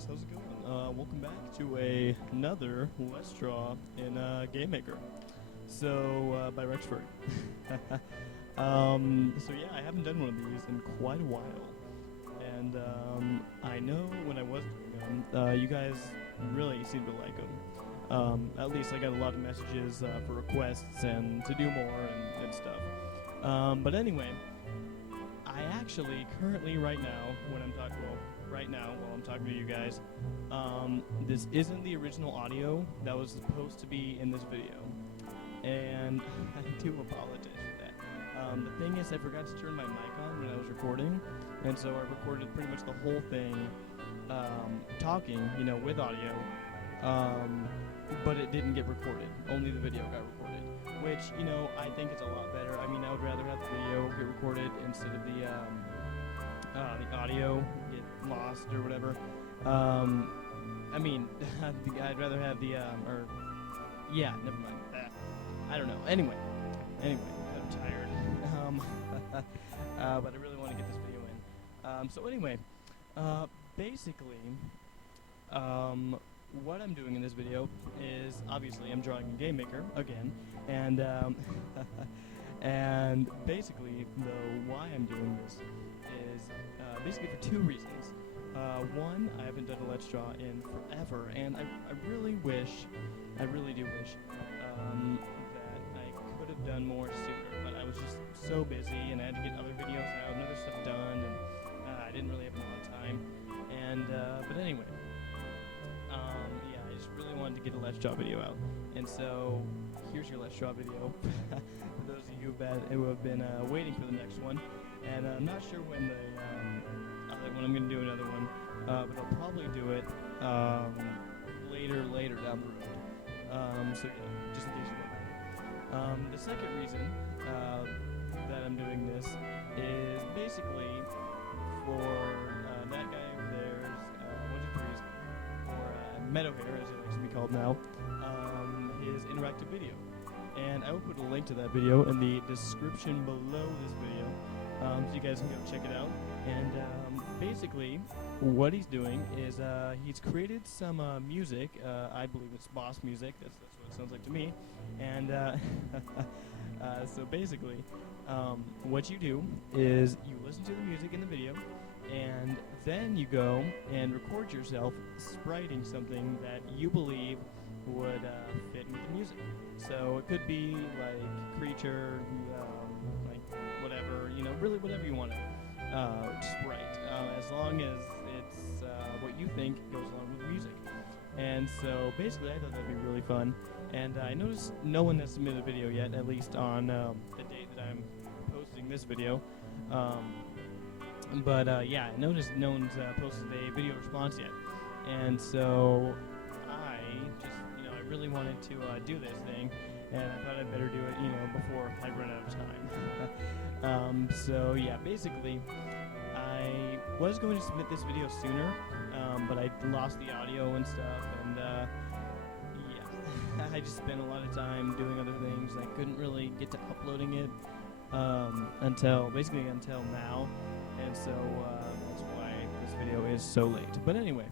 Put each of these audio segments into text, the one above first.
guys, how's it going? Welcome back to another Let's Draw in Game Maker. So, by rexfurry. So yeah, I haven't done one of these in quite a while. And I know when I was doing them, you guys really seemed to like them. At least I got a lot of messages for requests and to do more and stuff. But anyway, I actually currently right now, when I'm talking, right now while I'm talking to you guys, this isn't the original audio that was supposed to be in this video, and I do apologize for that. The thing is, I forgot to turn my mic on when I was recording, and so I recorded pretty much the whole thing, talking, with audio, but it didn't get recorded. Only the video got recorded, which, I think is a lot better. I mean, I would rather have the video get recorded instead of the audio get lost or whatever. I mean, I'd rather have the, yeah, never mind. I don't know. Anyway, I'm tired. But I really want to get this video in. So anyway, basically, what I'm doing in this video is, obviously, I'm drawing in Game Maker, again, and, and basically, why I'm doing this is, basically for two reasons. One, I haven't done a Let's Draw in forever, and I really do wish, that I could have done more sooner, but I was just so busy, and I had to get other videos out and other stuff done, and I didn't really have a lot of time, and, but anyway, yeah, I just really wanted to get a Let's Draw video out, and so, here's your Let's Draw video, for those of you who have been waiting for the next one, and I'm not sure when when I'm going to do another one, but I'll probably do it later down the road. So yeah, just in case you're wondering. The second reason that I'm doing this is basically for that guy over there's 1, 2, 3's, or Meadowhair, as it likes to be called now, his interactive video. And I will put a link to that video in the description below this video, so you guys can go check it out. And basically, what he's doing is he's created some music. I believe it's boss music. That's what it sounds like to me. And so basically, what you do is you listen to the music in the video, and then you go and record yourself spriting something that you believe would fit with the music. So it could be like creature, like whatever, really whatever you want to sprite, as long as it's what you think goes along with the music. And so basically I thought that'd be really fun, and I noticed no one has submitted a video yet, at least on the date that I'm posting this video. But yeah, I noticed no one's posted a video response yet, and so I just, I really wanted to do this thing, and I thought I'd better do it, before I run out of time. So yeah, basically, I was going to submit this video sooner, but I lost the audio and stuff, and yeah, I just spent a lot of time doing other things. I couldn't really get to uploading it until now, and so that's why this video is so late. But anyway,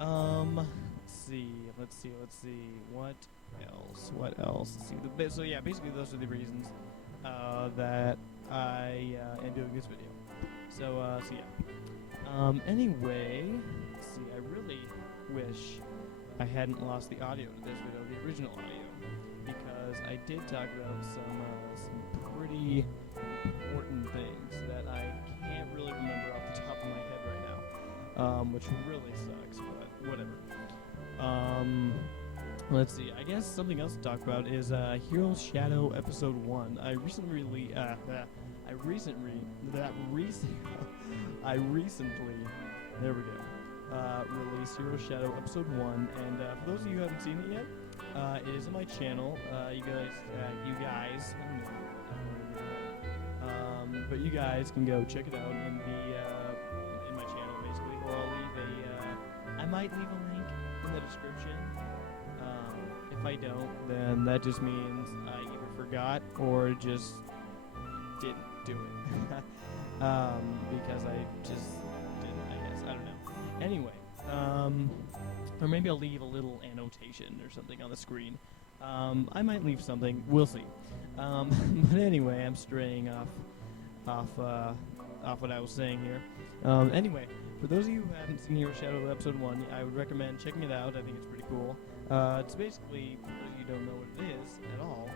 let's see, what else? Let's see, so yeah, basically those are the reasons that I am doing this video. So yeah. Anyway, let's see, I really wish I hadn't lost the audio to this video, the original audio, because I did talk about some pretty important things that I can't really remember off the top of my head right now, which really sucks, but whatever. Let's see, I guess something else to talk about is Hero's Shadow Episode 1. I recently there we go, released Hero's Shadow Episode 1, and for those of you who haven't seen it yet, it is on my channel. You guys, but you guys can go check it out in my channel, basically, or I might leave a link in the description. If I don't, then that just means I either forgot or just didn't do it. Because I just didn't, I guess. I don't know. Anyway, Or maybe I'll leave a little annotation or something on the screen. I might leave something. We'll see. But anyway, I'm straying off what I was saying here. Anyway, for those of you who haven't seen Hero Shadow Episode 1, I would recommend checking it out. I think it's pretty cool. It's basically, for those of you who don't know what it is at all,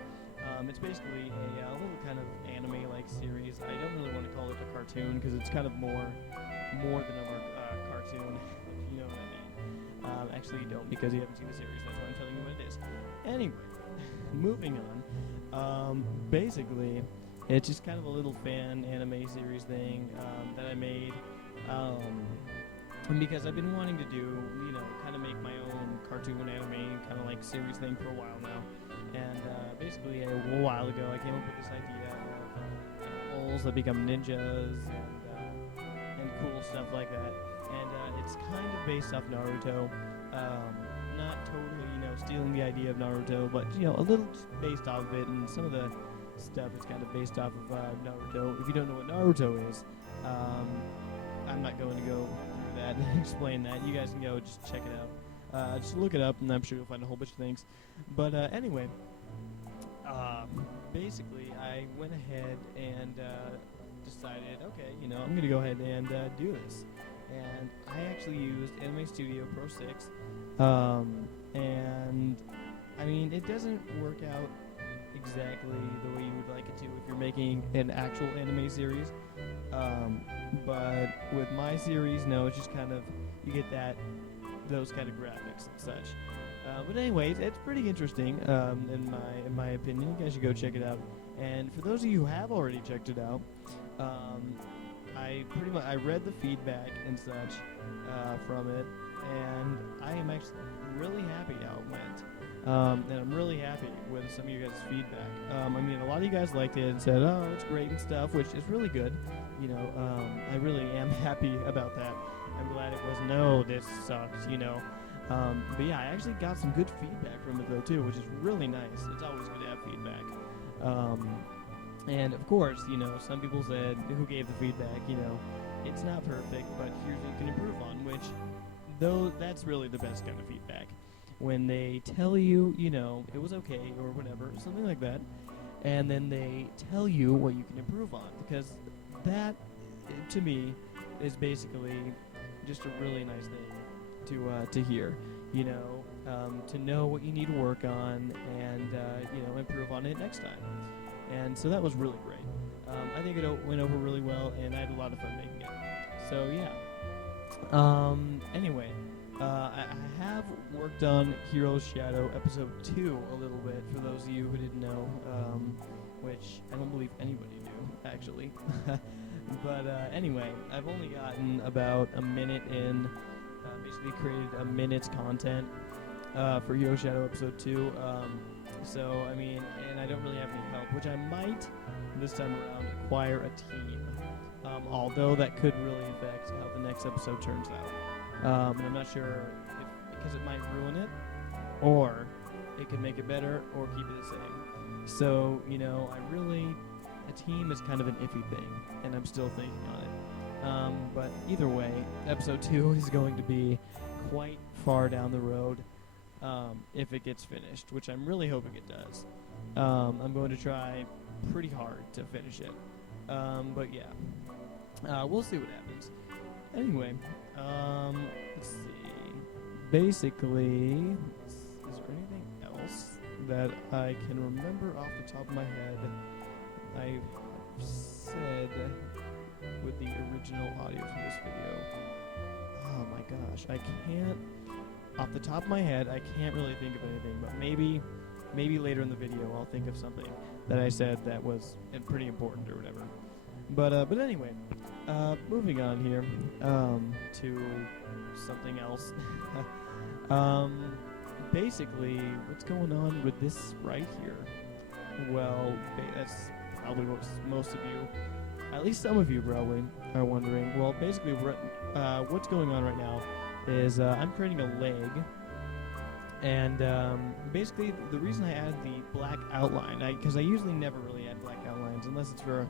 it's basically a little kind of anime-like series. I don't really want to call it a cartoon because it's kind of more than a cartoon, if you know what I mean. Actually, you don't because you haven't seen the series. That's why I'm telling you what it is. Anyway, moving on. Basically, it's just kind of a little fan anime series thing that I made. Because I've been wanting to do, kind of make my own cartoon anime kind of like series thing for a while now. And basically, a while ago, I came up with this idea of animals that become ninjas and cool stuff like that. And it's kind of based off Naruto. Not totally, stealing the idea of Naruto, but, a little just based off of it. And some of the stuff is kind of based off of Naruto. If you don't know what Naruto is, I'm not going to go through that and explain that. You guys can go just check it out. Just look it up, and I'm sure you'll find a whole bunch of things. But anyway, basically, I went ahead and decided, okay, I'm going to go ahead and do this. And I actually used Anime Studio Pro 6. And, I mean, it doesn't work out exactly the way you would like it to if you're making an actual anime series. But with my series, no, it's just kind of, you get those kind of graphics and such. But anyways, it's pretty interesting, in my opinion. You guys should go check it out. And for those of you who have already checked it out, I read the feedback and such from it, and I am actually really happy how it went. And I'm really happy with some of you guys' feedback. I mean, a lot of you guys liked it and said, "Oh, it's great and stuff," which is really good. I really am happy about that. I'm glad it wasn't, "No, this sucks," But yeah, I actually got some good feedback from it though too, which is really nice. It's always good to have feedback. And of course, some people said, who gave the feedback, it's not perfect, but here's what you can improve on, which, though, that's really the best kind of feedback. When they tell you, it was okay or whatever, something like that, and then they tell you what you can improve on, because that, to me, is basically just a really nice thing to hear, to know what you need to work on and, improve on it next time. And so that was really great. I think it went over really well, and I had a lot of fun making it. So, yeah. Anyway, I have worked on Hero Shadow Episode 2 a little bit, for those of you who didn't know, which I don't believe anybody knew, actually. But anyway, I've only gotten about a minute in, basically created a minute's content for Hero Shadow Episode 2. So, I mean, and I don't really have any help, which I might, this time around, acquire a team. Although that could really affect how the next episode turns out. And I'm not sure because it might ruin it, or it could make it better, or keep it the same. So, a team is kind of an iffy thing, and I'm still thinking on it. But either way, episode 2 is going to be quite far down the road. If it gets finished, which I'm really hoping it does. I'm going to try pretty hard to finish it. But yeah, we'll see what happens. Anyway, let's see. Basically, is there anything else that I can remember off the top of my head I said with the original audio for this video? Oh my gosh, I can't. Off the top of my head, I can't really think of anything, but maybe later in the video I'll think of something that I said that was pretty important or whatever. But anyway, moving on here to something else. Basically, what's going on with this right here? Well, that's probably what most of you, at least some of you probably, are wondering. Well, basically, what's going on right now is I'm creating a leg, and basically the reason I added the black outline, because I usually never really add black outlines unless it's for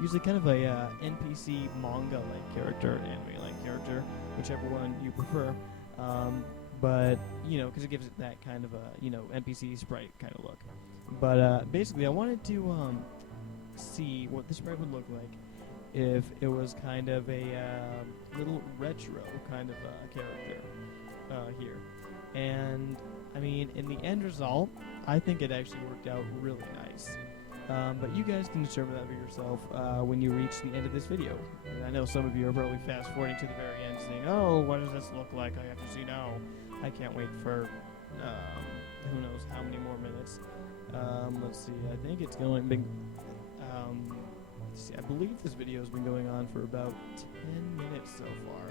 usually kind of a NPC manga-like character, anime-like character, whichever one you prefer. But because it gives it that kind of a NPC sprite kind of look. But basically, I wanted to see what the sprite would look like if it was kind of a little retro kind of character here. And I mean, in the end result, I think it actually worked out really nice. But you guys can determine that for yourself when you reach the end of this video. And I know some of you are probably fast forwarding to the very end saying, oh, what does this look like? I have to see now. I can't wait for who knows how many more minutes. Let's see, I think it's going let's see, I believe this video has been going on for about 10 minutes so far.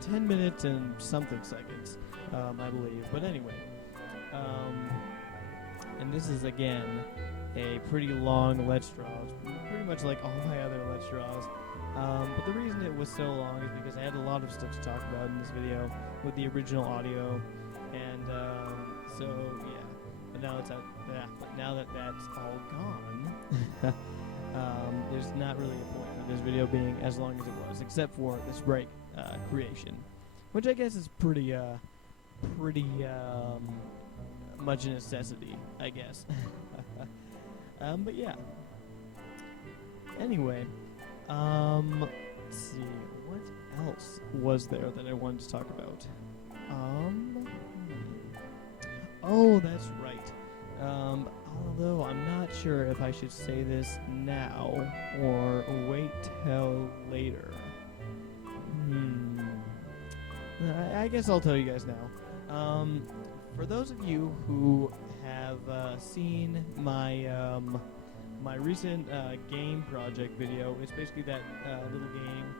10 minutes and something seconds, I believe. But anyway, and this is again a pretty long Let's Draw. It's pretty much like all my other Let's Draws. But the reason it was so long is because I had a lot of stuff to talk about in this video with the original audio, and so yeah. But now now that that's all gone, there's not really a point for this video being as long as it was, except for this break creation, which I guess is pretty much a necessity, I guess. But yeah. Anyway, let's see, what else was there that I wanted to talk about? Oh, that's right. Although I'm not sure if I should say this now or wait till later. I guess I'll tell you guys now. For those of you who have seen my my recent game project video, it's basically that little game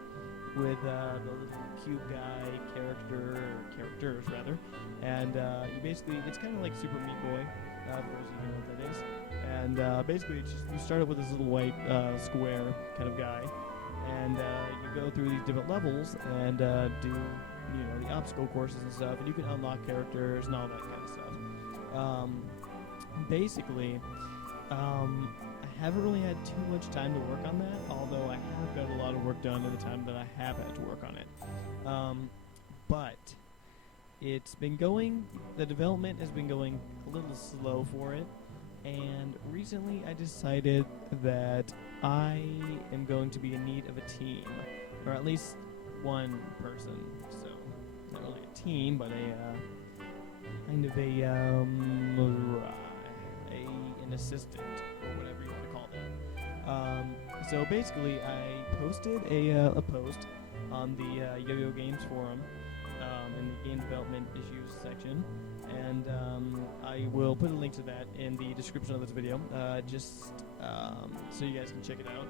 with the little cube guy characters rather, and you basically, it's kind of like Super Meat Boy, for those of you who know what that is, and basically it's just, you start out with this little white square kind of guy, and you go through these different levels and do the obstacle courses and stuff, and you can unlock characters and all that kind of stuff. Basically, I haven't really had too much time to work on that, although I have got a lot of work done in the time that I have had to work on it. But it's been going, the development has been going a little slow for it, and recently I decided that I am going to be in need of a team, or at least one person, so not really a team, but a kind of an assistant, or whatever you want to call that. So basically, I posted a post on the Yo-Yo Games forum in the game development issues section, and I will put a link to that in the description of this video, just so you guys can check it out.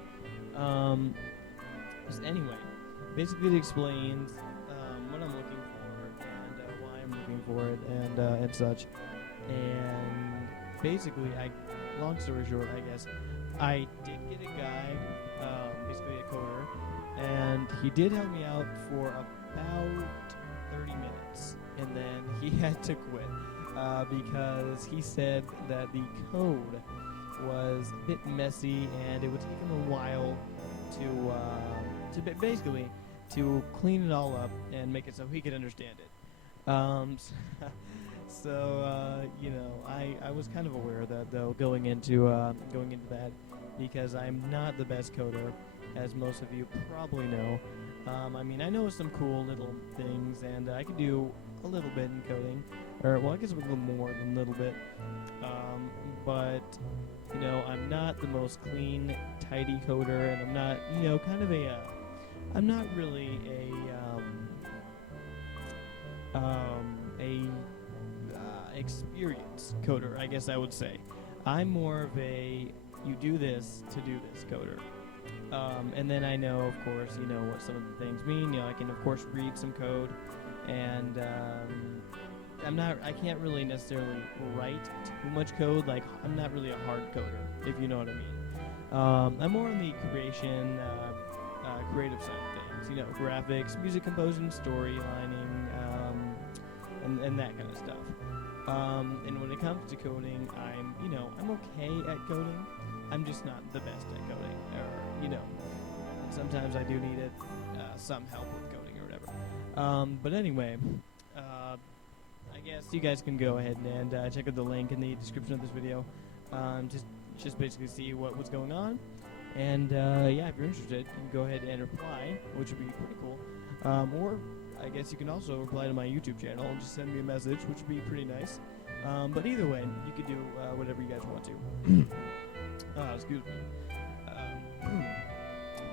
Just anyway, basically it explains what I'm looking for and why I'm looking for it and such, and basically, long story short, I guess, I did get a guy, basically a coder, and he did help me out for about 30 minutes, and then he had to quit, because he said that the code was a bit messy, and it would take him a while to basically to clean it all up and make it so he could understand it. So I was kind of aware of that, though, going into that, because I'm not the best coder, as most of you probably know. I mean, I know some cool little things, and I can do a little bit in coding, or well, I guess a little more than a little bit. But I'm not the most clean, tidy coder, and I'm not, kind of I'm not really a experienced coder, I guess I would say. I'm more of a you do this to do this coder. And then I know, of course, what some of the things mean. I can, of course, read some code, and I can't really necessarily write too much code. Like, I'm not really a hard coder, if you know what I mean. I'm more on the creation, creative side of things. Graphics, music composition, storylining, and that kind of stuff. And when it comes to coding, I'm okay at coding. I'm just not the best at coding, or sometimes I do need it, some help with coding or whatever. But anyway, I guess you guys can go ahead and check out the link in the description of this video. Just basically see what's going on. And yeah, if you're interested, you can go ahead and reply, which would be pretty cool. Or I guess you can also reply to my YouTube channel and just send me a message, which would be pretty nice. But either way, you could do whatever you guys want to. Excuse me.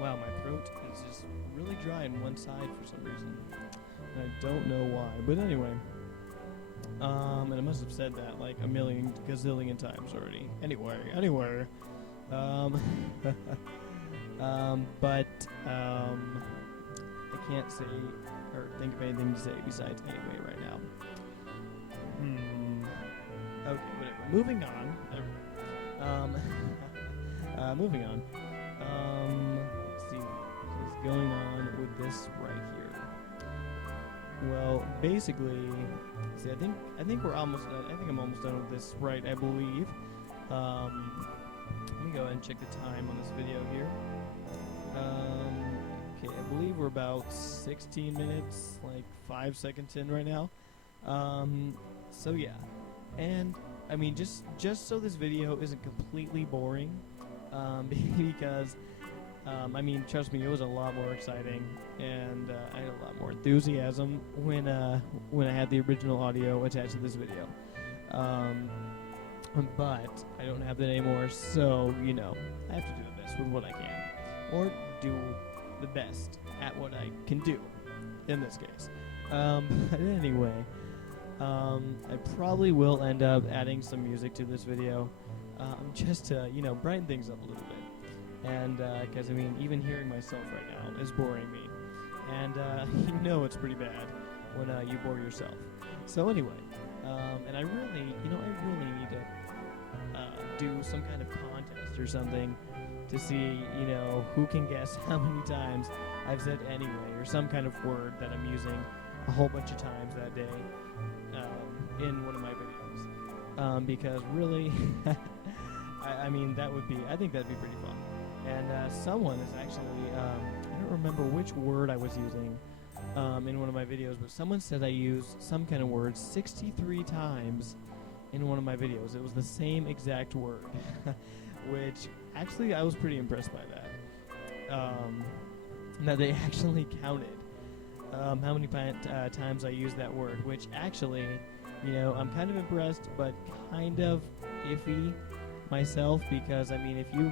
Wow, my throat is just really dry on one side for some reason. And I don't know why. But anyway. And I must have said that like a million gazillion times already. Anyway. But I can't say or think of anything to say besides anyway right now. Okay, whatever. Moving on. Let's see what's going on with this right here. Well, basically, see, I think we're almost done. I think I'm almost done with this right, I believe. Let me go ahead and check the time on this video here. Okay, I believe we're about 16 minutes, like 5 seconds in right now. So yeah, and I mean, just so this video isn't completely boring, because I mean, trust me, it was a lot more exciting, and I had a lot more enthusiasm when I had the original audio attached to this video. But I don't have that anymore, so you know, I have to do the best with what I can, or do the best at what I can do in this case. But anyway, I probably will end up adding some music to this video, just to, you know, brighten things up a little bit. And because I mean, even hearing myself right now is boring me, and you know it's pretty bad when you bore yourself. So anyway, and I really need to do some kind of contest or something to see, you know, who can guess how many times I've said anyway, or some kind of word that I'm using a whole bunch of times that day in one of my videos. Because really, I mean, I think that'd be pretty fun. And someone is actually, I don't remember which word I was using in one of my videos, but someone said I used some kind of word 63 times in one of my videos. It was the same exact word, which actually I was pretty impressed by that. That they actually counted how many times I used that word, which actually, you know, I'm kind of impressed, but kind of iffy myself, because I mean, if you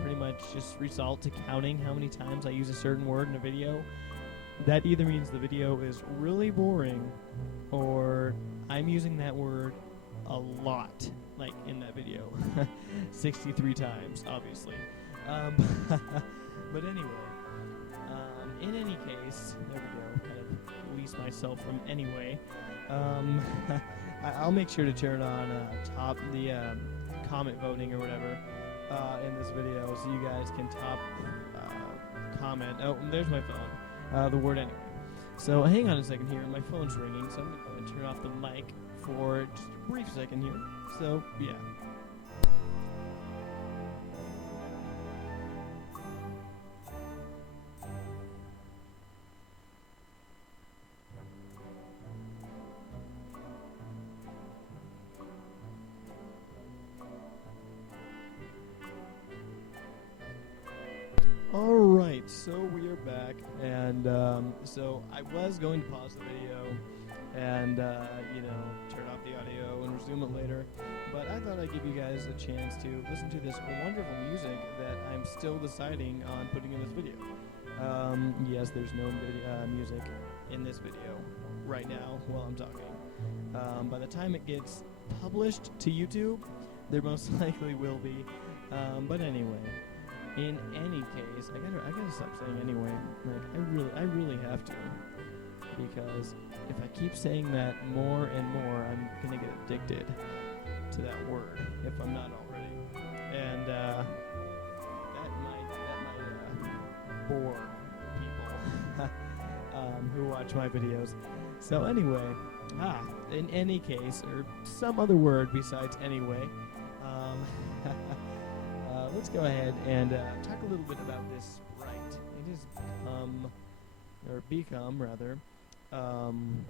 pretty much just resort to counting how many times I use a certain word in a video, that either means the video is really boring, or I'm using that word a lot, like in that video, 63 times, obviously. But anyway, in any case, there we go, kind of release myself from anyway. I'll make sure to turn on the comment voting or whatever in this video, so you guys can comment. Oh, there's my phone. The word anyway. So hang on a second here. My phone's ringing, so I'm going to go ahead and turn off the mic for just a brief second here. So, yeah. Alright, so we are back, and so I was going to pause the video and, you know, turn off the audio and resume it later, but I thought I'd give you guys a chance to listen to this wonderful music that I'm still deciding on putting in this video. Yes, there's no music in this video right now while I'm talking. By the time it gets published to YouTube, there most likely will be, but anyway. In any case, I gotta stop saying anyway. Like, I really have to, because if I keep saying that more and more, I'm gonna get addicted to that word if I'm not already, and that might bore people who watch my videos. So anyway, in any case, or some other word besides anyway. Let's go ahead and talk a little bit about this or become rather, um,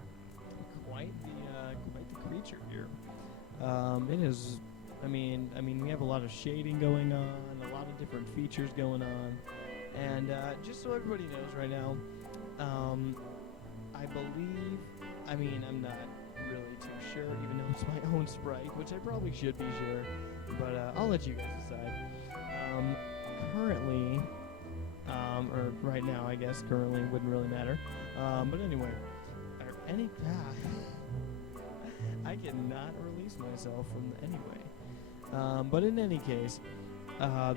quite the creature here. It is. I mean, we have a lot of shading going on, a lot of different features going on, and just so everybody knows right now, I believe. I mean, I'm not really too sure, even though it's my own sprite, which I probably should be sure, but I'll let you guys decide. Um, Currently, or right now, I guess currently wouldn't really matter. But anyway, or any I cannot release myself from anyway. But in any case,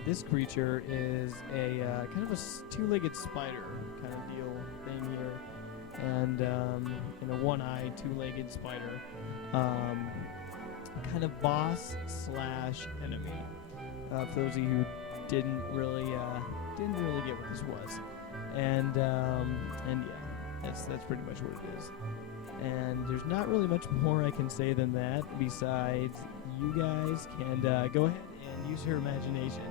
this creature is a kind of a two-legged spider kind of deal thing here, and in a one-eyed, two-legged spider, kind of boss slash enemy. For those of you who didn't really get what this was, and yeah, that's pretty much what it is. And there's not really much more I can say than that. Besides, you guys can go ahead and use your imagination.